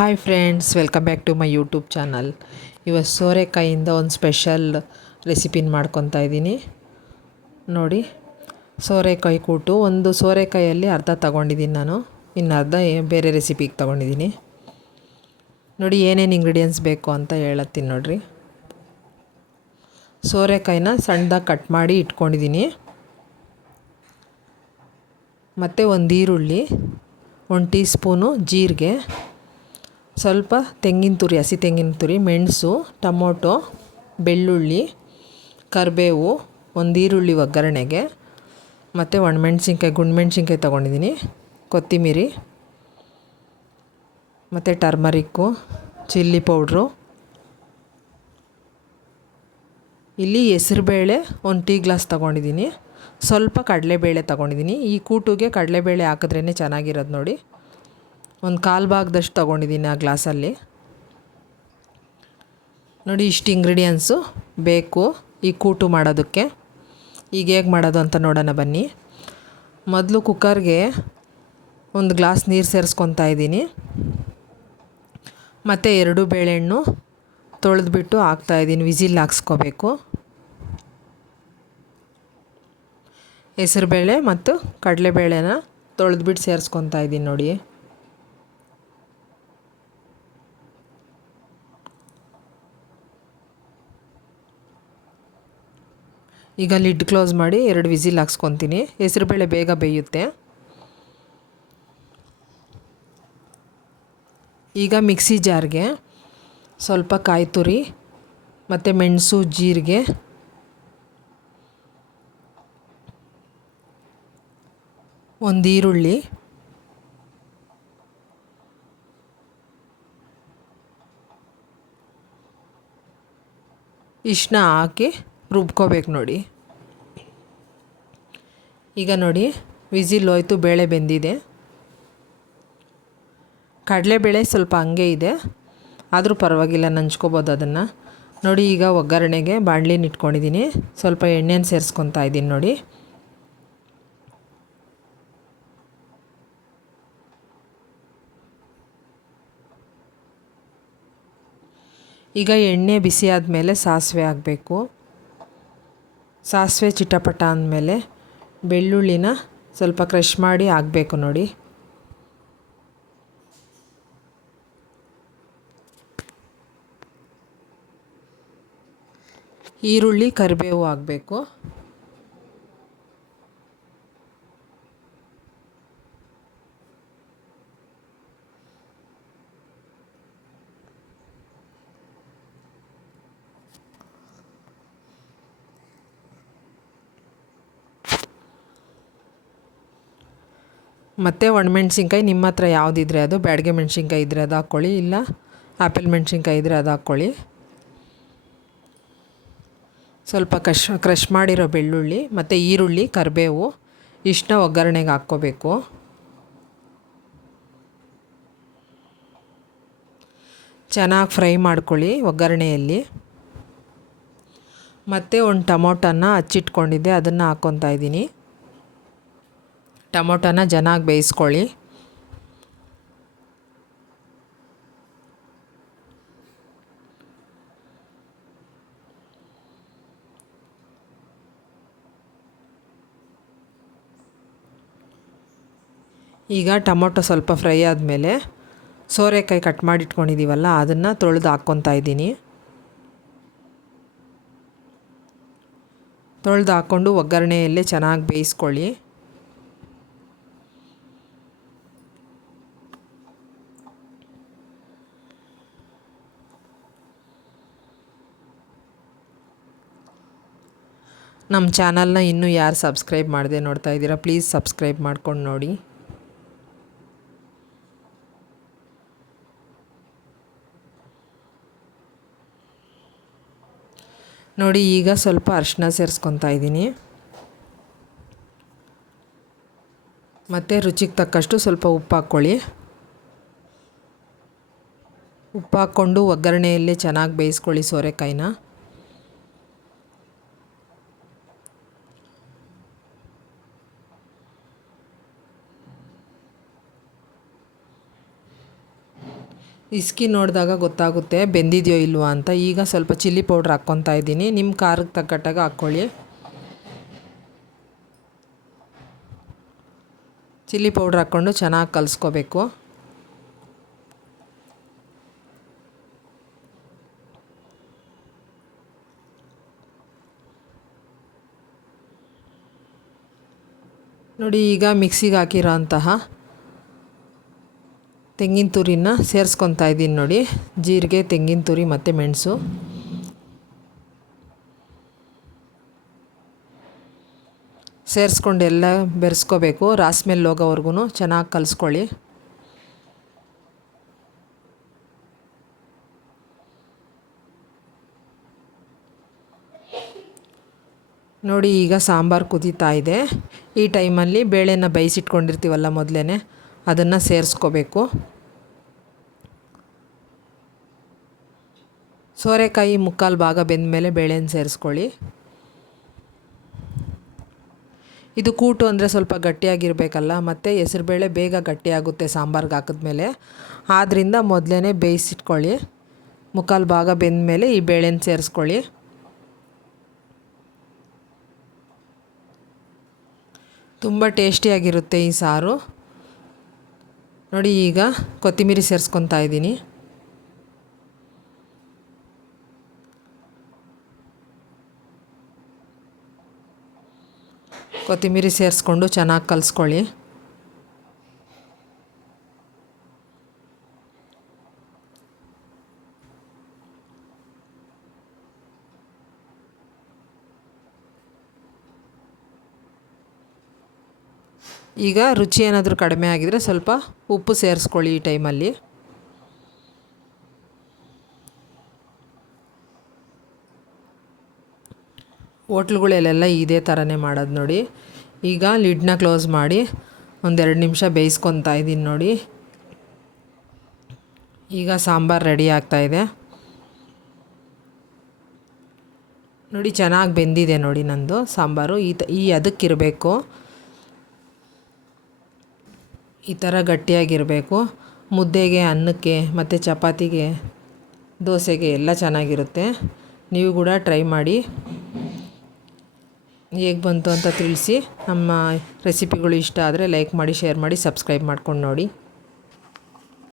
Hi friends, welcome back to my YouTube channel. ಇವತ್ತು ಸೋರೆಕಾಯಿಯಿಂದ ಒಂದು ಸ್ಪೆಷಲ್ ರೆಸಿಪಿನ ಮಾಡ್ಕೊತಾ ಇದ್ದೀನಿ ನೋಡಿ. ಸೋರೆಕಾಯಿ ಕೂಟು, ಒಂದು ಸೋರೆಕಾಯಲ್ಲಿ ಅರ್ಧ ತೊಗೊಂಡಿದ್ದೀನಿ ನಾನು, ಇನ್ನು ಅರ್ಧ ಬೇರೆ ರೆಸಿಪಿಗೆ ತೊಗೊಂಡಿದ್ದೀನಿ ನೋಡಿ. ಏನೇನು ಇಂಗ್ರೀಡಿಯೆಂಟ್ಸ್ ಬೇಕು ಅಂತ ಹೇಳತ್ತೀನಿ ನೋಡಿರಿ. ಸೋರೆಕಾಯಿನ ಸಣ್ಣದಾಗಿ ಕಟ್ ಮಾಡಿ ಇಟ್ಕೊಂಡಿದ್ದೀನಿ. ಮತ್ತು ಒಂದು ಈರುಳ್ಳಿ, 1 ಟೀ ಸ್ಪೂನು ಜೀರಿಗೆ, ಸ್ವಲ್ಪ ತೆಂಗಿನ ತುರಿ, ಹಸಿ ತೆಂಗಿನ ತುರಿ, ಮೆಣಸು, ಟೊಮೊಟೊ, ಬೆಳ್ಳುಳ್ಳಿ, ಕರಿಬೇವು, ಒಂದು ಈರುಳ್ಳಿ ಒಗ್ಗರಣೆಗೆ, ಮತ್ತು ಒಣಮೆಣ್ಸಿನ್ಕಾಯಿ, ಗುಂಡುಮೆಣ್ಸಿನ್ಕಾಯಿ ತೊಗೊಂಡಿದ್ದೀನಿ, ಕೊತ್ತಂಬರಿ, ಮತ್ತು ಟರ್ಮರಿಕ್ಕು, ಚಿಲ್ಲಿ ಪೌಡ್ರು. ಇಲ್ಲಿ ಹೆಸ್ರುಬೇಳೆ 1 ಟೀ ಗ್ಲಾಸ್ ತೊಗೊಂಡಿದ್ದೀನಿ, ಸ್ವಲ್ಪ ಕಡಲೆಬೇಳೆ ತೊಗೊಂಡಿದ್ದೀನಿ. ಈ ಕೂಟುಗೆ ಕಡಲೆಬೇಳೆ ಹಾಕಿದ್ರೇ ಚೆನ್ನಾಗಿರೋದು ನೋಡಿ. ಒಂದು 1/4 ಭಾಗದಷ್ಟು ತೊಗೊಂಡಿದ್ದೀನಿ ಆ ಗ್ಲಾಸಲ್ಲಿ ನೋಡಿ. ಇಷ್ಟು ಇಂಗ್ರೀಡಿಯೆಂಟ್ಸು ಬೇಕು ಈ ಕೂಟು ಮಾಡೋದಕ್ಕೆ. ಈಗ ಹೇಗೆ ಮಾಡೋದು ಅಂತ ನೋಡೋಣ ಬನ್ನಿ. ಮೊದಲು ಕುಕ್ಕರ್ಗೆ 1 ಗ್ಲಾಸ್ ನೀರು ಸೇರಿಸ್ಕೊತಾ ಇದ್ದೀನಿ. ಮತ್ತು 2 ಬೇಳೆಹಣ್ಣು ತೊಳೆದ್ಬಿಟ್ಟು ಹಾಕ್ತಾಯಿದ್ದೀನಿ, ವಿಸಿಲ್ ಹಾಕ್ಸ್ಕೋಬೇಕು. ಹೆಸರುಬೇಳೆ ಮತ್ತು ಕಡಲೆಬೇಳೆನ ತೊಳೆದ್ಬಿಟ್ಟು ಸೇರಿಸ್ಕೊತಾ ಇದ್ದೀನಿ ನೋಡಿ. ಈಗ ಲಿಡ್ ಕ್ಲೋಸ್ ಮಾಡಿ 2 ವಿಸಿಲ್ ಹಾಕ್ಸ್ಕೊತೀನಿ. ಹೆಸರುಬೇಳೆ ಬೇಗ ಬೇಯುತ್ತೆ. ಈಗ ಮಿಕ್ಸಿ ಜಾರ್ಗೆ ಸ್ವಲ್ಪ ಕಾಯಿ ತುರಿ ಮತ್ತು ಮೆಣಸು, ಜೀರಿಗೆ, ಒಂದು ಈರುಳ್ಳಿ, ಇಷ್ಟನ್ನ ಹಾಕಿ ರುಬ್ಕೋಬೇಕು ನೋಡಿ. ಈಗ ನೋಡಿ ವಿಸಿಲ್ ಹೋಯ್ತು, ಬೇಳೆ ಬೆಂದಿದೆ. ಕಡಲೆಬೇಳೆ ಸ್ವಲ್ಪ ಹಂಗೆ ಇದೆ, ಆದರೂ ಪರವಾಗಿಲ್ಲ, ನಂಚ್ಕೋಬೋದು ಅದನ್ನು ನೋಡಿ. ಈಗ ಒಗ್ಗರಣೆಗೆ ಬಾಣಲಿನ ಇಟ್ಕೊಂಡಿದ್ದೀನಿ, ಸ್ವಲ್ಪ ಎಣ್ಣೆನ ಸೇರಿಸ್ಕೊತಾ ಇದ್ದೀನಿ ನೋಡಿ. ಈಗ ಎಣ್ಣೆ ಬಿಸಿ ಆದಮೇಲೆ ಸಾಸಿವೆ ಹಾಕಬೇಕು. ಸಾಸಿವೆ ಚಿಟಪಟ ಅಂದಮೇಲೆ ಬೆಳ್ಳುಳ್ಳಿನ ಸ್ವಲ್ಪ ಕ್ರಷ್ ಮಾಡಿ ಹಾಕಬೇಕು ನೋಡಿ. ಈರುಳ್ಳಿ, ಕರಿಬೇವು ಹಾಕಬೇಕು. ಮತ್ತು ಒಣಮೆಣ್ಸಿನ್ಕಾಯಿ ನಿಮ್ಮ ಹತ್ರ ಯಾವುದಿದ್ರೆ ಅದು, ಬ್ಯಾಡಗೆ ಮೆಣಸಿನ್ಕಾಯಿ ಇದ್ದರೆ ಅದು ಹಾಕ್ಕೊಳ್ಳಿ, ಇಲ್ಲ ಆ್ಯಪಲ್ ಮೆಣಸಿನ್ಕಾಯಿ ಇದ್ದರೆ ಅದು ಹಾಕ್ಕೊಳ್ಳಿ. ಸ್ವಲ್ಪ ಕ್ರಷ್ ಮಾಡಿರೋ ಬೆಳ್ಳುಳ್ಳಿ ಮತ್ತು ಈರುಳ್ಳಿ, ಕರಿಬೇವು ಇಷ್ಟನ್ನ ಒಗ್ಗರಣೆಗೆ ಹಾಕ್ಕೋಬೇಕು. ಚೆನ್ನಾಗಿ ಫ್ರೈ ಮಾಡ್ಕೊಳ್ಳಿ ಒಗ್ಗರಣೆಯಲ್ಲಿ. ಮತ್ತು ಒಂದು ಟೊಮೊಟೊನ ಹಚ್ಚಿಟ್ಕೊಂಡಿದ್ದೆ, ಅದನ್ನು ಹಾಕ್ಕೊತಾ ಇದ್ದೀನಿ. ಟೊಮೊಟೊನ ಚೆನ್ನಾಗಿ ಬೇಯಿಸ್ಕೊಳ್ಳಿ. ಈಗ ಟೊಮೊಟೊ ಸ್ವಲ್ಪ ಫ್ರೈ ಆದಮೇಲೆ ಸೋರೆಕಾಯಿ ಕಟ್ ಮಾಡಿ ಇಟ್ಕೊಂಡಿದ್ದೀವಲ್ಲ, ಅದನ್ನು ತೊಳೆದು ಹಾಕ್ಕೊತಾ ಇದ್ದೀನಿ. ತೊಳೆದು ಹಾಕ್ಕೊಂಡು ಒಗ್ಗರಣೆಯಲ್ಲೇ ಚೆನ್ನಾಗಿ ಬೇಯಿಸ್ಕೊಳ್ಳಿ. ನಮ್ಮ ಚಾನಲ್ನ ಇನ್ನೂ ಯಾರು ಸಬ್ಸ್ಕ್ರೈಬ್ ಮಾಡದೆ ನೋಡ್ತಾ ಇದ್ದೀರಾ, ಪ್ಲೀಸ್ ಸಬ್ಸ್ಕ್ರೈಬ್ ಮಾಡ್ಕೊಂಡು ನೋಡಿ. ನೋಡಿ ಈಗ ಸ್ವಲ್ಪ ಅರಿಶಿನ ಸೇರಿಸ್ಕೊತಾ ಇದ್ದೀನಿ. ಮತ್ತು ರುಚಿಗೆ ತಕ್ಕಷ್ಟು ಸ್ವಲ್ಪ ಉಪ್ಪು ಹಾಕ್ಕೊಳ್ಳಿ. ಉಪ್ಪು ಹಾಕ್ಕೊಂಡು ಒಗ್ಗರಣೆಯಲ್ಲೇ ಚೆನ್ನಾಗಿ ಬೇಯಿಸ್ಕೊಳ್ಳಿ ಸೋರೆಕಾಯಿನ. ಇಸ್ಕಿ ನೋಡಿದಾಗ ಗೊತ್ತಾಗುತ್ತೆ ಬೆಂದಿದೆಯೋ ಇಲ್ವೋ ಅಂತ. ಈಗ ಸ್ವಲ್ಪ ಚಿಲ್ಲಿ ಪೌಡ್ರ್ ಹಾಕ್ಕೊತಾ ಇದ್ದೀನಿ. ನಿಮ್ಮ ಖಾರಕ್ಕೆ ತಕ್ಕಟ್ಟಾಗ ಹಾಕ್ಕೊಳ್ಳಿ. ಚಿಲ್ಲಿ ಪೌಡ್ರ್ ಹಾಕ್ಕೊಂಡು ಚೆನ್ನಾಗಿ ಕಲಿಸ್ಕೋಬೇಕು. ನೋಡಿ, ಈಗ ಮಿಕ್ಸಿಗೆ ಹಾಕಿರೋ ಅಂತಹ ತೆಂಗಿನ ತುರಿನ ಸೇರಿಸ್ಕೊತಾ ಇದ್ದೀನಿ ನೋಡಿ. ಜೀರಿಗೆ, ತೆಂಗಿನ ತುರಿ ಮತ್ತು ಮೆಣಸು ಸೇರಿಸ್ಕೊಂಡು ಎಲ್ಲ ಬೆರೆಸ್ಕೋಬೇಕು. ರಾಸ್ಮೆಲ್ ಹೋಗೋವರೆಗೂ ಚೆನ್ನಾಗಿ ಕಲಿಸ್ಕೊಳ್ಳಿ. ನೋಡಿ, ಈಗ ಸಾಂಬಾರು ಕುದೀತಾ ಇದೆ. ಈ ಟೈಮಲ್ಲಿ ಬೇಳೆನ ಬೇಯಿಸಿಟ್ಕೊಂಡಿರ್ತೀವಲ್ಲ ಮೊದಲೇ, ಅದನ್ನು ಸೇರಿಸ್ಕೋಬೇಕು. ಸೋರೆಕಾಯಿ ಮುಕ್ಕಾಲು ಭಾಗ ಬೆಂದ ಮೇಲೆ ಬೇಳೆನ ಸೇರಿಸ್ಕೊಳ್ಳಿ. ಇದು ಕೂಟು ಅಂದರೆ ಸ್ವಲ್ಪ ಗಟ್ಟಿಯಾಗಿರಬೇಕಲ್ಲ, ಮತ್ತು ಹೆಸರುಬೇಳೆ ಬೇಗ ಗಟ್ಟಿಯಾಗುತ್ತೆ ಸಾಂಬಾರ್ಗೆ ಹಾಕಿದ್ಮೇಲೆ. ಆದ್ದರಿಂದ ಮೊದಲೇ ಬೇಯಿಸಿಟ್ಕೊಳ್ಳಿ. ಮುಕ್ಕಾಲು ಭಾಗ ಬೆಂದ ಮೇಲೆ ಈ ಬೇಳೆನ ಸೇರಿಸ್ಕೊಳ್ಳಿ. ತುಂಬ ಟೇಸ್ಟಿಯಾಗಿರುತ್ತೆ ಈ ಸಾರು. ನೋಡಿ, ಈಗ ಕೊತ್ತಂಬರಿ ಸೇರಿಸ್ಕೊತಾ ಇದ್ದೀನಿ. ಕೊತ್ತಂಬರಿ ಸೇರಿಸ್ಕೊಂಡು ಚೆನ್ನಾಗಿ ಕಲಿಸ್ಕೊಳ್ಳಿ. ಈಗ ರುಚಿ ಏನಾದರೂ ಕಡಿಮೆ ಆಗಿದರೆ ಸ್ವಲ್ಪ ಉಪ್ಪು ಸೇರಿಸ್ಕೊಳ್ಳಿ ಈ ಟೈಮಲ್ಲಿ. ಹೋಟ್ಲುಗಳಲ್ಲೆಲ್ಲ ಇದೇ ಥರನೇ ಮಾಡೋದು ನೋಡಿ. ಈಗ ಲಿಡ್ನ ಕ್ಲೋಸ್ ಮಾಡಿ 1-2 ನಿಮಿಷ ಬೇಯಿಸ್ಕೊತಾ ಇದ್ದೀನಿ ನೋಡಿ. ಈಗ ಸಾಂಬಾರು ರೆಡಿ ಆಗ್ತಾಯಿದೆ ನೋಡಿ. ಚೆನ್ನಾಗಿ ಬೆಂದಿದೆ ನೋಡಿ ನಂದು ಸಾಂಬಾರು. ಈ ಅದಕ್ಕಿರಬೇಕು, ಈ ಥರ ಗಟ್ಟಿಯಾಗಿರಬೇಕು. ಮುದ್ದೆಗೆ, ಅನ್ನಕ್ಕೆ ಮತ್ತು ಚಪಾತಿಗೆ, ದೋಸೆಗೆ ಎಲ್ಲ ಚೆನ್ನಾಗಿರುತ್ತೆ. ನೀವು ಕೂಡ ಟ್ರೈ ಮಾಡಿ. ಹೇಗೆ ಬಂತು ಅಂತ ತಿಳಿಸಿ. ನಮ್ಮ ರೆಸಿಪಿಗಳು ಇಷ್ಟ ಆದರೆ ಲೈಕ್ ಮಾಡಿ, ಶೇರ್ ಮಾಡಿ, ಸಬ್ಸ್ಕ್ರೈಬ್ ಮಾಡ್ಕೊಂಡು ನೋಡಿ.